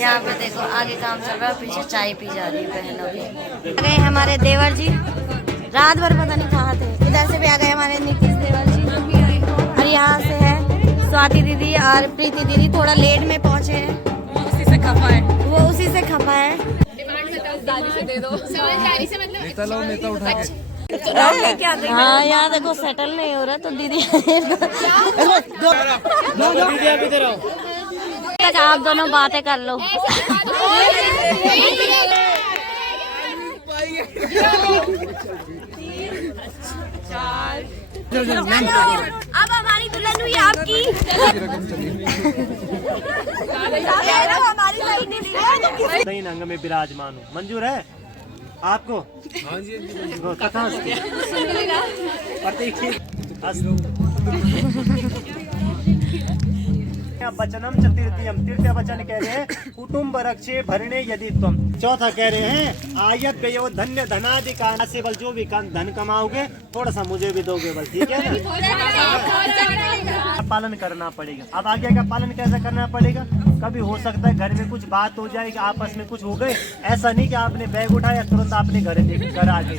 यहाँ पे देखो आगे काम चल रहा है, पीछे चाय पी जा रही है बहनों की। गए हमारे देवर जी, रात भर पता नहीं कहाँ थे। इधर से भी आ गए हमारे नीतीश देवर जी, और यहाँ से है स्वाति दीदी और प्रीति दीदी। थोड़ा लेट में पहुँचे हैं, उसी से खफा है वो, उसी से खफा है। समझदारी से दे दो, समझदारी से मतलब नेता लो, नेता उठा के। हाँ यहाँ देखो सेटल नहीं हो रहा तो दीदी आप दोनों बातें कर लो। अब हमारी दुल्हन हुई आपकी। नहीं अंग में विराजमान हूँ, मंजूर है आपको? हाँ जी कथा वचनम च तृतीयम, तृतीय वचन कह रहे हैं कुटुम्ब रक्षे भरणे यदि तुम। चौथा कह रहे हैं आयत व्ययो धन्य धनाधिकार से बल जो भी धन कमाओगे थोड़ा सा मुझे भी दोगे बल, ठीक है ना? पालन करना पड़ेगा। अब आगे का पालन कैसे करना पड़ेगा? कभी हो सकता है घर में कुछ बात हो जाएगी, आपस में कुछ हो गए, ऐसा नहीं कि आपने बैग उठाया तुरंत आपने घर आ गए,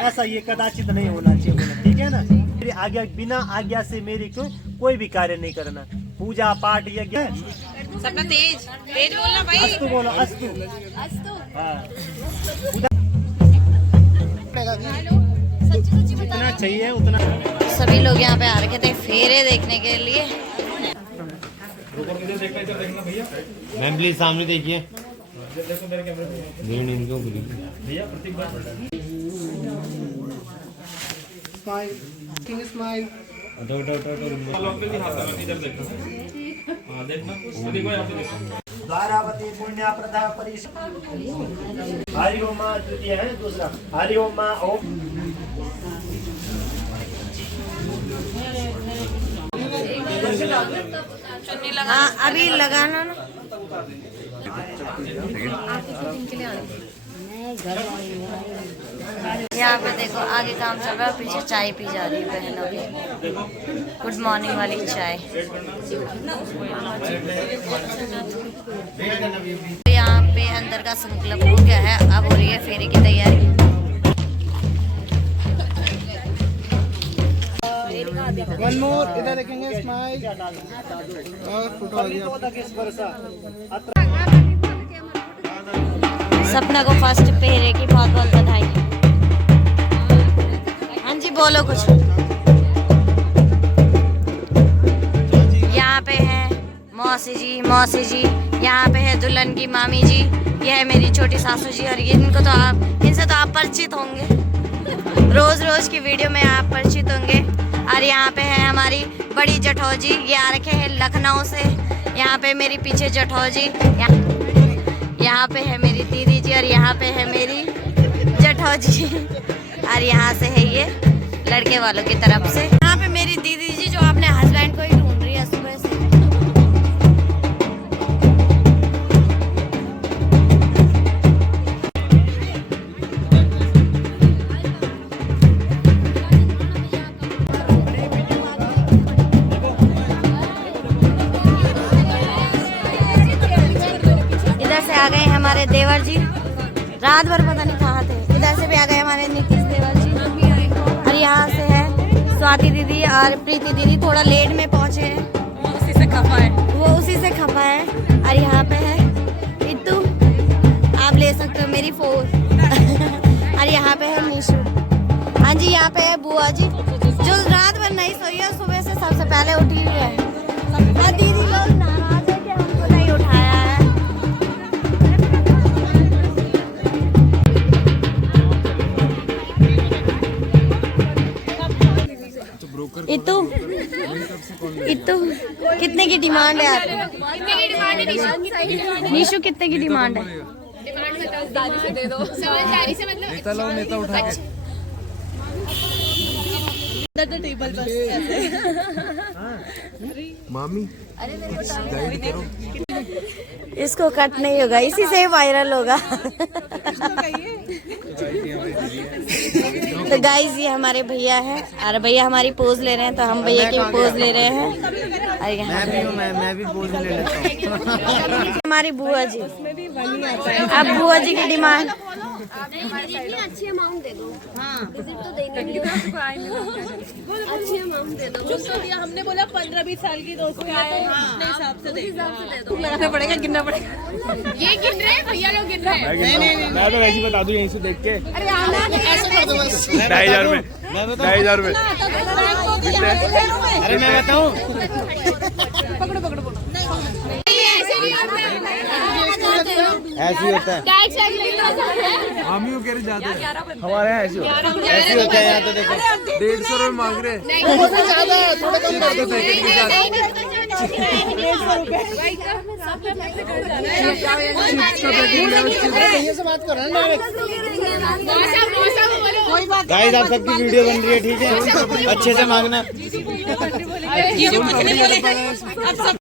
ऐसा ये कदाचित नहीं होना चाहिए, ठीक है ना? मेरी आज्ञा, बिना आज्ञा से मेरी कोई भी कार्य नहीं करना। पूजा पाठ यज्ञ सबका तेज तेज बोलना भाई। अस्तु बोलो, अस्तु अस्तु। जितना चाहिए उतना। सभी लोग यहाँ पे आ रखे थे फेरे देखने के लिए। मैम प्लीज सामने देखिए। द्वारावती पुण्य प्रदा परिश हरि ओम माँ द्वितीय है, दूसरा हरि ओम माँ ओम। हाँ अभी लगाना ना। यहाँ पे देखो आगे काम चल रहा है, पीछे चाय पी जा रही है बहनों की, गुड मॉर्निंग वाली चाय। यहाँ पे अंदर का संकल्प हो गया है, अब हो रही है फेरे की तैयारी। One more, इधर देखेंगे, स्माइल और फोटो आ गया। सपना को फर्स्ट फेरे की बहुत बहुत बधाई। हाँ जी बोलो कुछ। यहाँ पे है मौसी जी, यहाँ पे है दुल्हन की मामी जी, ये है मेरी छोटी सासू जी, और इनसे तो आप परिचित होंगे, रोज की वीडियो में आप परिचित होंगे। और यहाँ पे है हमारी बड़ी जठौजी, ये आ रखे हैं लखनऊ से। यहाँ पे मेरी पीछे जठौजी, यहाँ पे है मेरी दीदी जी, और यहाँ पे है मेरी जठौजी, और यहाँ से है ये लड़के वालों की तरफ से। यहाँ पे मेरी दीदी जी जो अपने हस्बैंड को ही ढूंढ रही है सुबह से। आ गए हमारे देवर जी, रात भर पता नहीं कहाँ थे। इधर से भी आ गए हमारे नीतीश देवर जी, और यहाँ से है स्वाति दीदी और प्रीति दीदी। थोड़ा लेट में पहुँचे हैं, उसी से खफा है वो, उसी से खफा है। और यहाँ पे है इत्तू, आप ले सकते हो मेरी फोन। और यहाँ पे है निशु। हाँ जी यहाँ पे है बुआ जी जो रात भर नहीं सोई है, सुबह से सबसे पहले उठी हुई है। और दीदी लोग नाराज है कि हमको नहीं उठाया है। इतू कितने की डिमांड है आपकी? निशु कितने की डिमांड है? समझदारी से दे दो, समझदारी से मतलब नेता लो, नेता उठा के। टेबल बस मामी गाइड करो। इसको कट नहीं होगा, इसी से वायरल होगा। तो गाइस ये हमारे भैया हैं और भैया हमारी पोज ले रहे हैं, तो हम भैया की पोज ले रहे हैं। और यहाँ मैं भी पोज ले लेता हूँ। हमारी बुआ जी, अब बुआ जी की डिमांड अच्छी अमाउंट दे दो। हाँ विजिट तो देंगे नहीं, अच्छी अमाउंट दे दो। जो दिया हमने बोला 15-20 साल की दोस्त के आए अपने हिसाब से दे दो। लगाना पड़ेगा, गिनना पड़ेगा। ये गिन रहे हैं भैया, लोग गिन रहे हैं। नहीं मैं तो वैसे बता दूं यहीं से देख के। अरे ऐसे कर दो बस। 2500 में 2500 में। अरे मैं बताऊं ऐसे ही होता है। हम ही कह रहे जाते हैं हमारे यहाँ ऐसे होता है। यहाँ तो देखो 150 रुपए मांग रहे हैं। थोड़ा कम कर दो पैकेट के साथ। 150 से बात करो ना। गाइस आप सबकी वीडियो बन रही है, ठीक है, अच्छे से मांगना।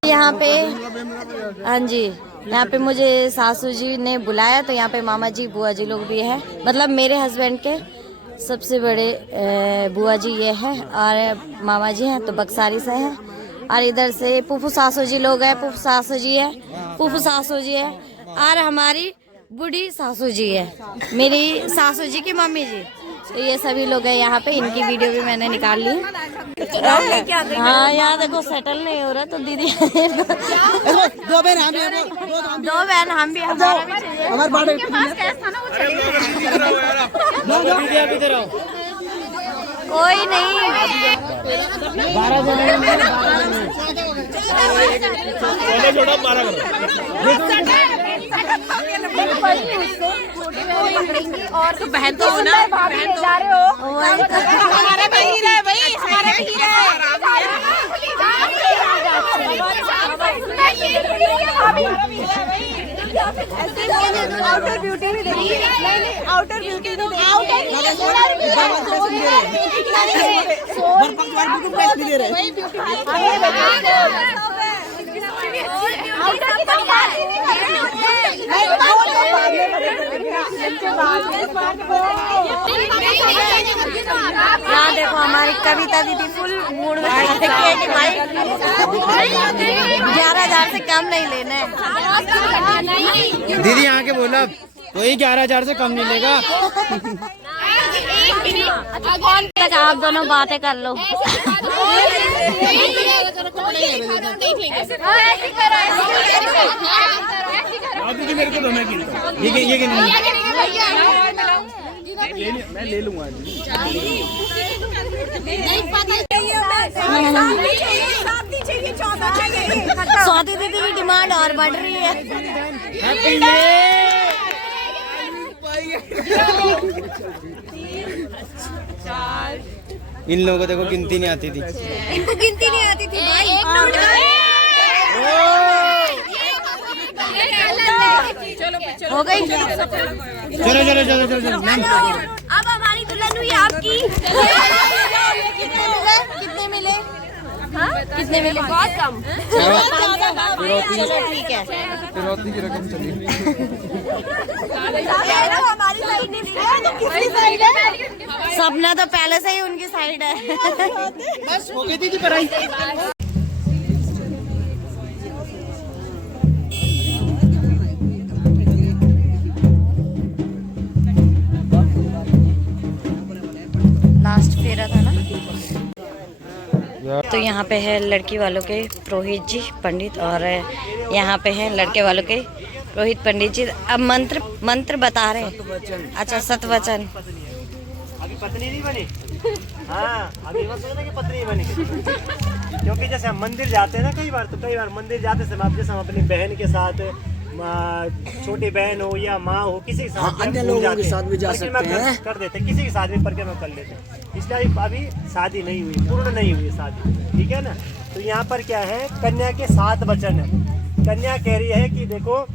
यहाँ पे हाँ जी, यहाँ पे मुझे सासू जी ने बुलाया, तो यहाँ पे मामा जी बुआ जी लोग भी हैं। मतलब मेरे हस्बैंड के सबसे बड़े बुआ जी ये हैं और मामा जी हैं तो बक्सारी से हैं। और इधर से फूफू सासू जी लोग हैं, फूफू सासू जी है, फूफू सासू जी है और हमारी बूढ़ी सासू जी है, मेरी सासू जी की मम्मी जी। तो ये सभी लोग हैं यहाँ पे, इनकी वीडियो भी मैंने निकाल ली। हाँ यहाँ देखो सेटल नहीं हो रहा, तो दीदी दो बहन हम भी दो बहन हम भी, हमारा भी चाहिए। हमारे बाड़े कोई नहीं, 12 जने छोटा 12 और तो बहन तो हो ना, बहन तो जा रहे हो। हमारा भी हीरा है भाई, हमारा भी हीरा है। आउटर ब्यूटी भी देंगे, आउटर ब्यूटी तो यहाँ देखो हमारी कविता दीदी फुल मूड में 11,000 से कम नहीं लेना है। दीदी यहाँ के बोला कोई 11,000 से कम नहीं लेगा। तक आप दोनों बातें कर लो। मेरे को दोनों ये मैं ले लूंगा। स्वाति दीदी की डिमांड और बढ़ रही है। इन लोगों को देखो गिनती नहीं आती थी। इनको गिनती नहीं आती थी भाई। हो गई। चलो चलो चलो चलो चलो। अब हमारी दुल्हन हुई आपकी। कितने मिले? हाँ? कितने मिले? बहुत कम। चलो ठीक है। फिरौती की रकम चली। हमारी साइड नहीं किसकी साइड है? सपना तो पहले से ही उनकी साइड है। बस हो गई थी पढ़ाई। लास्ट फेरा था ना। तो यहाँ पे है लड़की वालों के पुरोहित जी पंडित, और यहाँ पे हैं लड़के वालों के पुरोहित पंडित जी। अब मंत्र बता रहे हैं। अच्छा सतवचन। अभी पत्नी नहीं बनी। हाँ अभी मत सोचना कि पत्नी बनी, क्योंकि जैसे हम मंदिर जाते हैं ना कई बार मंदिर जाते समय आप जैसे हम अपनी बहन के साथ, छोटी बहन हो या माँ हो, किसी के साथ अन्य लोगों के साथ भी जा सकते हैं, कर देते, किसी के साथ भी परिक्रमा कर लेते हैं। इसलिए अभी शादी नहीं हुई, पूर्ण नहीं हुई शादी, ठीक है ना। तो यहाँ पर क्या है, कन्या के 7 वचन है। कन्या कह रही है कि देखो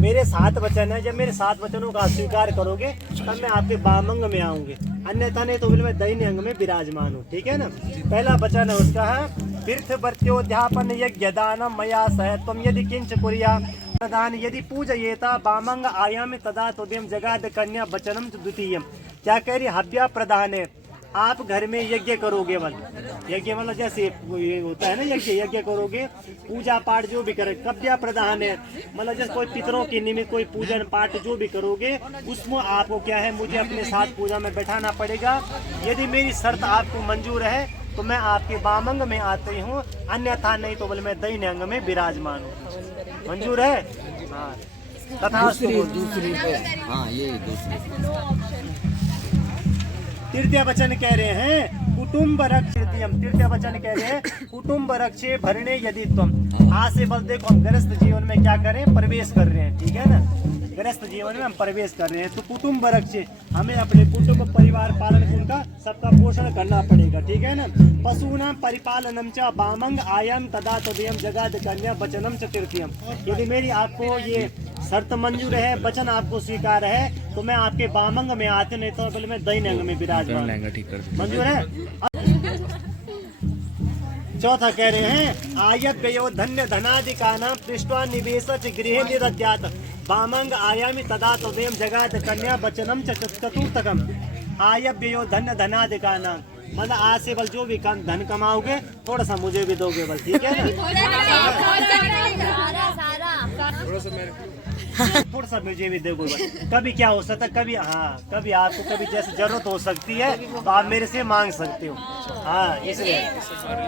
मेरे 7 वचन है, जब मेरे 7 वचनों का स्वीकार करोगे तब मैं आपके वामंग में आऊंगे, अन्यथा नहीं तो मैं दाहिने अंग में विराजमान हूँ, ठीक है ना। पहला वचन है उसका है तीर्थवर्त्योध्यापन यज्ञ दानम मया सह त्वं यदि किंच कुर्या दान यदि पूजयेता वामंग आयाम तदा तोदेम जगाद कन्या वचनम द्वितीयम। क्या कह रही, हव्या प्रधान है, आप घर में यज्ञ करोगे, यज्ञ मतलब जैसे ये होता है ना, यज्ञ करोगे, पूजा पाठ जो भी करे, कव्या प्रधान है मतलब जैसे कोई पितरों के निमित्त कोई पूजन पाठ जो भी करोगे उसमें आपको क्या है, मुझे अपने साथ पूजा में बैठाना पड़ेगा। यदि मेरी शर्त आपको मंजूर है तो मैं आपके वामंग में आती हूँ, अन्यथा नहीं तो बोले मैं दैन्य अंग में विराजमान हूँ। मंजूर है? हाँ, तथा दूसरी हाँ ये दूसरी। तृतीय वचन कह रहे हैं कुटुम्ब रक्ष, तृतीय वचन कह रहे हैं कुटुम्ब रक्षे भरणे यदि तुम। आज से बस देखो हम गृहस्थ जीवन में क्या करें, प्रवेश कर रहे हैं, ठीक है ना, गृहस्थ जीवन में हम प्रवेश कर रहे हैं, तो कुटुम्ब रक्षे, हमें अपने कुटुंब परिवार पालन उनका सबका पोषण करना पड़ेगा, ठीक है ना। पशूनां परिपालनम च वामंग आयम तदा तदयम जगाद कन्या वचनम च तृतीयम। यदि मेरी आपको ये शर्त मंजूर है, वचन आपको स्वीकार है, तो मैं आपके वामंग में आते, नहीं तो बोले मैं दैन्य अंग में विराजमान। मंजूर है? चौथा कह रहे हैं आयव्ययो धन्य धनादिका नाम पृष्ठवा निवेश गृह निरध्यात वामंग आयामी तदा तदयम जगाद कन्या वचनम च चतुर्थकम। आयव्ययो धन्य धनादिका नाम मतलब आज से बल जो भी धन कमाओगे थोड़ा सा मुझे भी दोगे बल, ठीक है ना, थोड़ा सा मुझे भी दोगे बल। कभी क्या हो सकता है, कभी हाँ कभी आपको कभी जैसे जरूरत हो सकती है तो आप मेरे से मांग सकते हो। हाँ इसलिए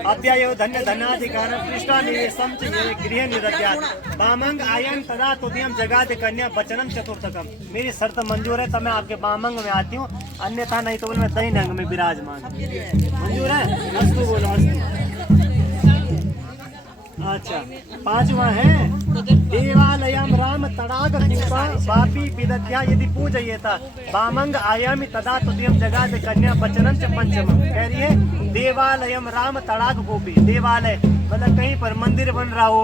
अव्ययो धन्य धनाधिकार कृष्णा निवेशम च गृह निरध्यात् वामंग आयन तदा तुदयम जगाद कन्या वचनम चतुर्थकम। मेरी शर्त मंजूर है तो मैं आपके वामंग में आती हूँ, अन्यथा नहीं तो मैं दैन्य अंग में विराजमान। मंजूर है? अस्तु बोलो अस्तु। अच्छा, पांचवा है देवालयम राम तड़ाग कूपा वापी विदध्या यदि पूजयेता वामंग आयामी तदा तुदयम जगाद कन्या वचनम च पंचमम। कह रही है देवालयम राम तड़ाग गोपी, देवालय मतलब कहीं पर मंदिर बन रहा हो,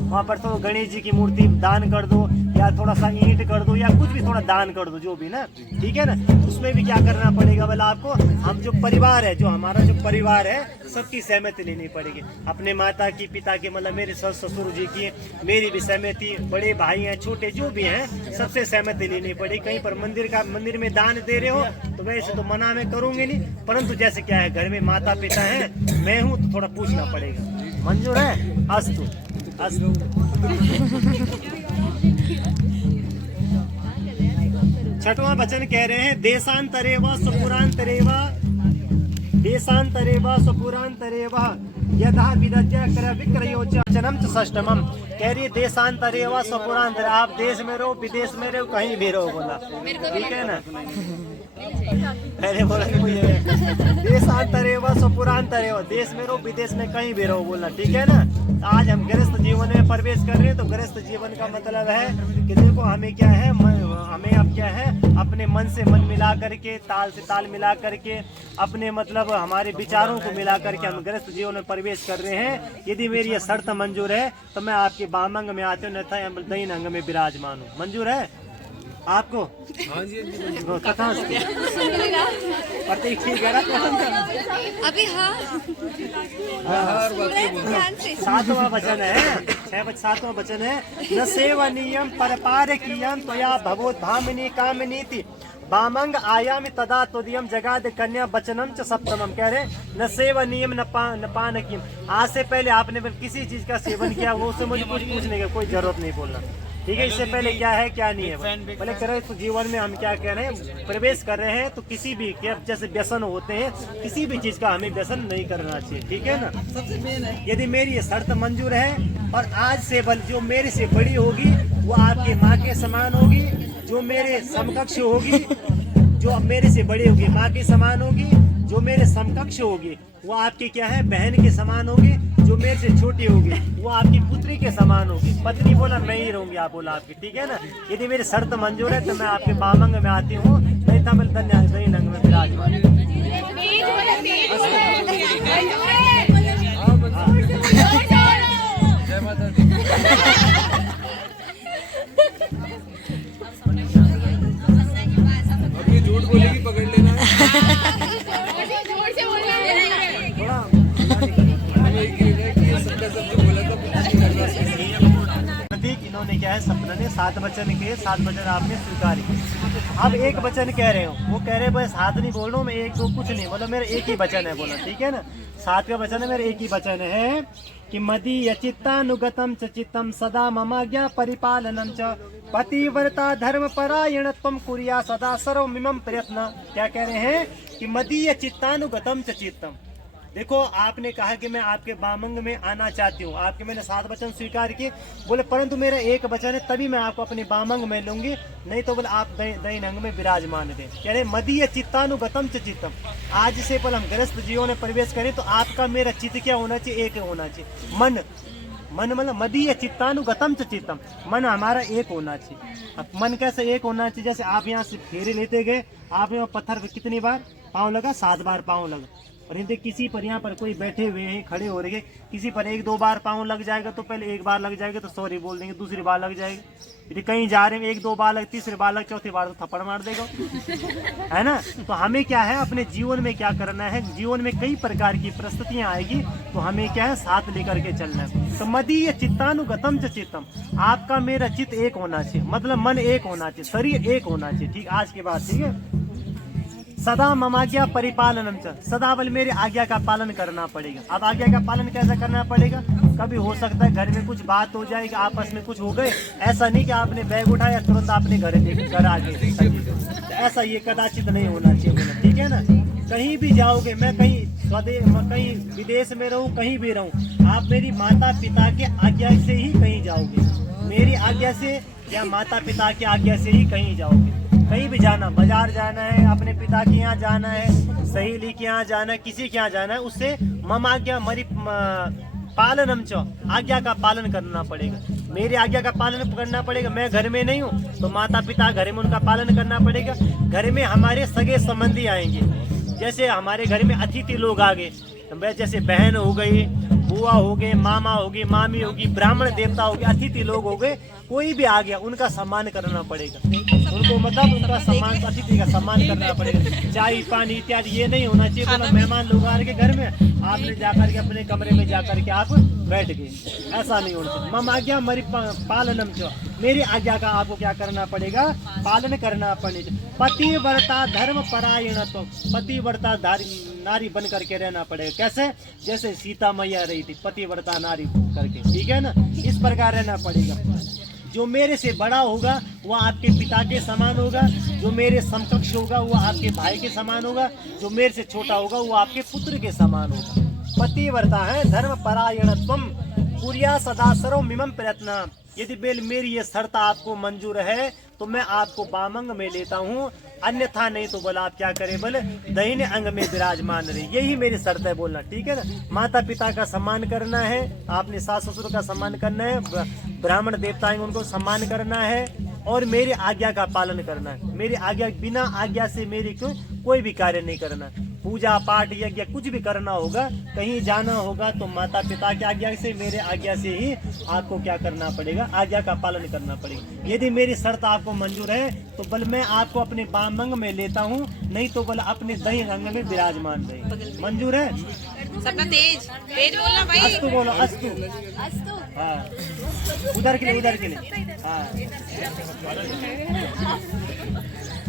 वहाँ पर तो गणेश जी की मूर्ति दान कर दो या थोड़ा सा ईंट कर दो या कुछ भी थोड़ा दान कर दो, जो भी ना, ठीक है ना। उसमें भी क्या करना पड़ेगा बोला आपको, हम जो परिवार है, जो हमारा जो परिवार है सबकी सहमति लेनी पड़ेगी। अपने माता की, पिता की मतलब मेरे सस ससुर जी की, मेरी भी सहमति, बड़े भाई हैं छोटे जो भी हैं सबसे सहमति लेनी पड़ेगी। कहीं पर मंदिर में दान दे रहे हो तो वैसे तो मना में करूंगे नहीं, परंतु जैसे क्या है घर में माता पिता है, मैं हूँ तो थोड़ा पूछना पड़ेगा। मंजूर है? अस्तु अस्तु। छठवां वचन कह रहे हैं देशांतरे व स्वपुरांतरे व देशांतरे व स्वपुरांतरे व यथा विदध्या कर विक्रयोचनम च षष्ठमम। कह रही देशांतरे व स्वपुरांतरे, आप देश में रहो विदेश में रहो कहीं भी रहो बोला, ठीक है ना। पहले बोला देशांतरे व स्वपुरांतरे व, देश में रहो विदेश में कहीं भी रहो बोला, ठीक है ना। आज हम गृहस्थ जीवन में प्रवेश कर रहे हैं, तो गृहस्थ जीवन का मतलब है कि देखो हमें क्या है, हमें अब क्या है अपने मन से मन मिला करके, ताल से ताल मिला करके, अपने मतलब हमारे विचारों को मिला करके हम गृहस्थ जीवन में प्रवेश कर रहे हैं। यदि मेरी ये शर्त मंजूर है तो मैं आपके वामंग में आते हूँ, अन्यथा दैन्य अंग में विराजमान हूँ। मंजूर है आपको? हाँ जी कथा प्रतीक ठीक है ना अभी। हाँ सातवां वचन है, सातवां वचन है न सेवनीयम परपारकीयम त्वया भगवत भामिनी कामिनीति वामंग आयामी तदा तुदयम जगाद कन्या वचनम च सप्तमम। कह रहे न सेवनीयम न पान की, आज से पहले आपने किसी चीज का सेवन किया वो उससे मुझे कुछ पूछने का कोई जरूरत नहीं बोलना, ठीक है। इससे पहले क्या है क्या नहीं है, पहले करे तो जीवन में हम क्या कह रहे हैं, प्रवेश कर रहे हैं तो किसी भी जैसे व्यसन होते हैं किसी भी चीज का हमें व्यसन नहीं करना चाहिए, ठीक है ना। यदि मेरी ये शर्त मंजूर है और आज से बल जो मेरे से बड़ी होगी वो आपके माँ के समान होगी, जो मेरे समकक्ष होगी, जो मेरे से बड़ी होगी माँ के समान होगी, जो मेरे समकक्ष होगी वो आपकी क्या है बहन के समान होगी, जो मेरे से छोटी होगी वो आपकी पुत्री के समान होगी। पत्नी बोला मैं ही रहूंगी, आप बोला आपकी, ठीक है ना। यदि मेरी शर्त मंजूर है तो मैं आपके वामंग में आती हूँ, नहीं तो मैं दैन्य अंग में विराजमान। अभी झूठ बोलेगी पकड़ लेना इन्होंने क्या है सपना ने 7 वचन के 7 वचन आपने स्वीकार किए। अब एक वचन कह रहे हो, वो कह रहे बस 7 नहीं बोल रहा हूँ मैं, 1 2 कुछ नहीं, मतलब मेरा एक ही वचन है बोला, ठीक है ना। 7वां वचन है, मेरा एक ही वचन है कि मदीय चित्तानुगतम च चित्तम सदा ममाज्ञा परिपालनम च पतिव्रता धर्म परायणत्वम कुर्या सदा सर्वमिमं प्रयत्न। क्या कह रहे हैं कि मदीय चित्तानुगतम च चित्तम। देखो आपने कहा कि मैं आपके बामंग में आना चाहती हूँ, आपके मैंने 7 वचन स्वीकार किए, बोले परंतु मेरा एक वचन है तभी मैं आपको अपने बामंग में लूंगी, नहीं तो बोले आप दैन अंग में विराजमान रहे। कह रहे मदीय चित्तानुगतम च चित्तम। आज से पहले हम ग्रस्त जीवों में प्रवेश करें तो आपका मेरा चित्त क्या होना चाहिए, एक होना चाहिए। मन मतलब मदीय चित्तानुगतम च चित्तम, मन हमारा एक होना चाहिए। अब मन कैसे एक होना चाहिए, जैसे आप यहाँ से फेरे लेते गए, आपने पत्थर पे कितनी बार पाँव लगा, 7 बार पाँव लगा। और यदि किसी पर यहाँ पर कोई बैठे हुए हैं, खड़े हो रहे हैं, किसी पर 1 2 बार पाँव लग जाएगा तो पहले 1 बार लग जाएगा तो सॉरी बोल देंगे, दूसरी बार लग जाएगी। यदि कहीं जा रहे हैं 1 2 बार लग, तीसरी बार लग, चौथी बार तो थप्पड़ मार देगा, है ना। तो हमें क्या है अपने जीवन में क्या करना है, जीवन में कई प्रकार की परिस्थितियां आएगी तो हमें क्या है साथ लेकर के चलना है। तो मदीय चित्तानुगतम च चित्तम, आपका मेरा चित्त एक होना चाहिए, मतलब मन एक होना चाहिए, शरीर एक होना चाहिए, ठीक। आज के बाद ठीक है। सदा ममाज्ञा परिपालनम च, सदा बल मेरी आज्ञा का पालन करना पड़ेगा। अब आज्ञा का पालन कैसे करना पड़ेगा, कभी हो सकता है घर में कुछ बात हो जाएगी, आपस में कुछ हो गए, ऐसा नहीं कि आपने बैग उठाया तुरंत आपने घर आ गए, ऐसा ये कदाचित नहीं होना चाहिए, ठीक है ना। कहीं भी जाओगे, मैं कहीं कहीं विदेश में रहूं, कहीं भी रहूं, आप मेरी माता पिता के आज्ञा से ही कहीं जाओगे, मेरी आज्ञा से या माता पिता की आज्ञा से ही कहीं जाओगे। कहीं भी जाना, बाजार जाना है, अपने पिता के यहाँ जाना है, सहेली के यहाँ जाना है, किसी के यहाँ जाना है, उससे मम आज्ञा मरी पालनम च, आज्ञा का पालन करना पड़ेगा, मेरी आज्ञा का पालन करना पड़ेगा। मैं घर में नहीं हूँ तो माता पिता घर में उनका पालन करना पड़ेगा। घर में हमारे सगे संबंधी आएंगे, जैसे हमारे घर में अतिथि लोग आ गए, जैसे बहन हो गई, बुआ हो गए, मामा होगी, मामी होगी, ब्राह्मण देवता हो गए, अतिथि लोग हो गए, कोई भी आ गया उनका सम्मान करना पड़ेगा, उनको मतलब उनका सम्मान, अतिथि का सम्मान करना पड़ेगा। चाय पानी इत्यादि ये नहीं होना चाहिए, बोला मेहमान लोग आ रहे घर में, आपने जाकर के अपने कमरे में जाकर के आप बैठ गए, ऐसा नहीं होना चाहिए। मम आज्ञा मरी पालनम च, मेरी आज्ञा का आपको क्या करना पड़ेगा, पालन करना पड़ेगा। पतिव्रता धर्म परायणत्व, पतिव्रता नारी बन करके रहना पड़ेगा। कैसे, जैसे सीता मैया रही थी पतिव्रता नारी करके, ठीक है ना, इस प्रकार रहना पड़ेगा। जो मेरे से बड़ा होगा वो आपके पिता के समान होगा, जो मेरे समकक्ष होगा वो आपके भाई के समान होगा, जो मेरे से छोटा होगा वो आपके पुत्र के समान होगा। पतिव्रता है धर्म परायणत्वम कुर्या सदा सर्वमिमं प्रयत्न। यदि बेल मेरी ये शर्त आपको मंजूर है तो मैं आपको बामंग में लेता हूँ, अन्यथा नहीं तो बोला आप क्या करें, बोले दाहिने अंग में विराजमान रहे, यही मेरी शर्त है बोलना, ठीक है ना। माता पिता का सम्मान करना है, आपने सास ससुर का सम्मान करना है, ब्राह्मण देवता हैं उनको सम्मान करना है, और मेरी आज्ञा का पालन करना है। मेरी आज्ञा, बिना आज्ञा से मेरी कोई भी कार्य नहीं करना। पूजा पाठ यज्ञ कुछ भी करना होगा, कहीं जाना होगा तो माता पिता की आज्ञा से, मेरे आज्ञा से ही आपको क्या करना पड़ेगा, आज्ञा का पालन करना पड़ेगा। यदि मेरी शर्त आपको मंजूर है तो बल मैं आपको अपने बामंग में लेता हूँ, नहीं तो बल अपने दाहिने अंग में विराजमान रहे। मंजूर है? सबका तेज तेज बोलना भाई। अस्तु बोलो, अस्तु अस्तु। हाँ, उधर के लिए, उधर के लिए। हाँ,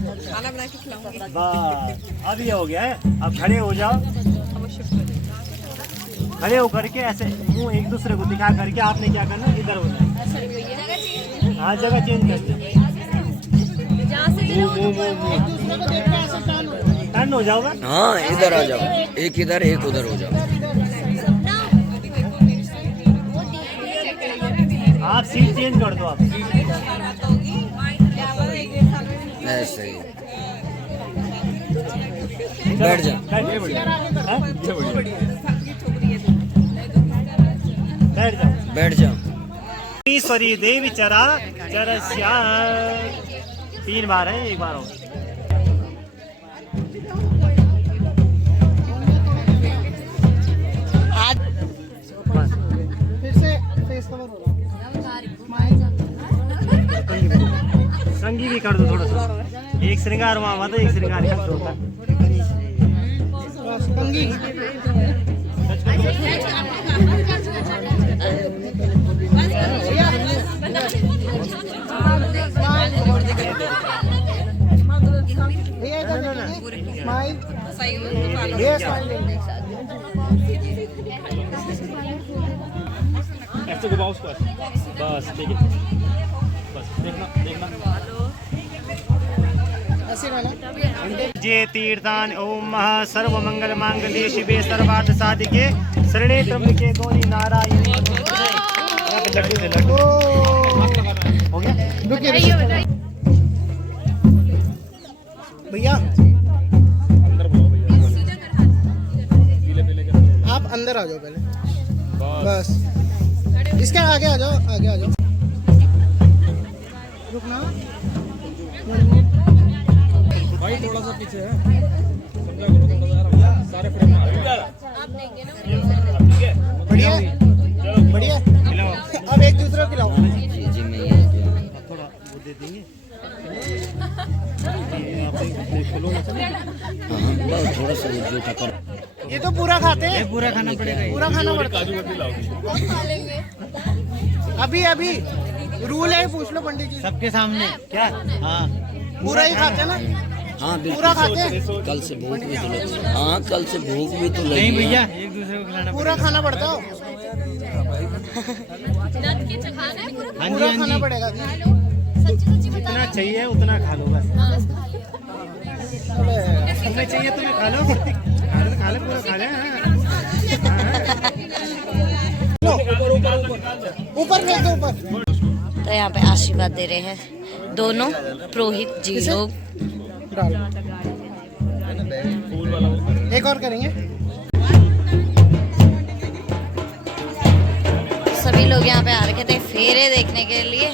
खाना बना के खिलाऊंगी। बस अब ये हो गया है। अब खड़े हो जाओ, खड़े होकर के ऐसे मुंह एक दूसरे को दिखा करके आपने क्या करना, इधर हो जाए। हाँ, जगह चेंज कर दो, टर्न हो जाओगा। हाँ, इधर आ जाओ, एक इधर एक उधर हो जाओ। आप सीट चेंज कर दो, आप ऐसे ही बैठ जा, बैठ जा। ईश्वरी देवी चरा चरस्या, 3 बार है, 1 बार हो। कंघी भी कर दो थोड़ा सा, एक श्रृंगार वहाँ हुआ था, एक श्रृंगार यहाँ पे होता। ऐसे घुमाओ उसको, बस ठीक है, बस देखना देखना। जे तीर्थान ओम सर्वमंगल मांगल्ये शिवे सर्वार्थ साधिके शरणे त्र्यंबके गौरी नारायणी लड्डू से लड्डू हो गया। भैया आप अंदर आ जाओ पहले, बस इसके आगे आ जाओ, आगे आ जाओ, रुकना भाई थोड़ा सा पीछे है, सारे फ्रेम बढ़िया बढ़िया। अब एक दूसरे को खिलाओ। थोड़ा वो दे देंगे, थोड़ा सा जूठा कर। ये तो पूरा खाते हैं, पूरा खाना पड़ेगा, पूरा खाना पड़ता है। अभी अभी रूल है, पूछ लो पंडित जी सबके सामने क्या। हाँ पूरा ही खाते हैं ना। हाँ पूरा खाते हैं, कल से भूख भी तो लगी। हाँ कल से भूख भी तो लगी। नहीं भैया एक दूसरे को खिलाना पूरा खाना पड़ता हो, हाँ पूरा जी खाना हाँ पड़ेगा। जी, जितना चाहिए उतना खा लो बस। तुम्हें चाहिए तुम्हें खा लो, खा लो पूरा खा ले। ऊपर फेंक दो, ऊपर। तो यहाँ पे आशीर्वाद दे रहे हैं दोनों पुरोहित जी लोग। एक और करेंगे। सभी लोग यहाँ पे आ रखे थे फेरे देखने के लिए।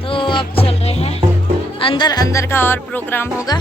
तो अब चल रहे हैं अंदर, अंदर का और प्रोग्राम होगा।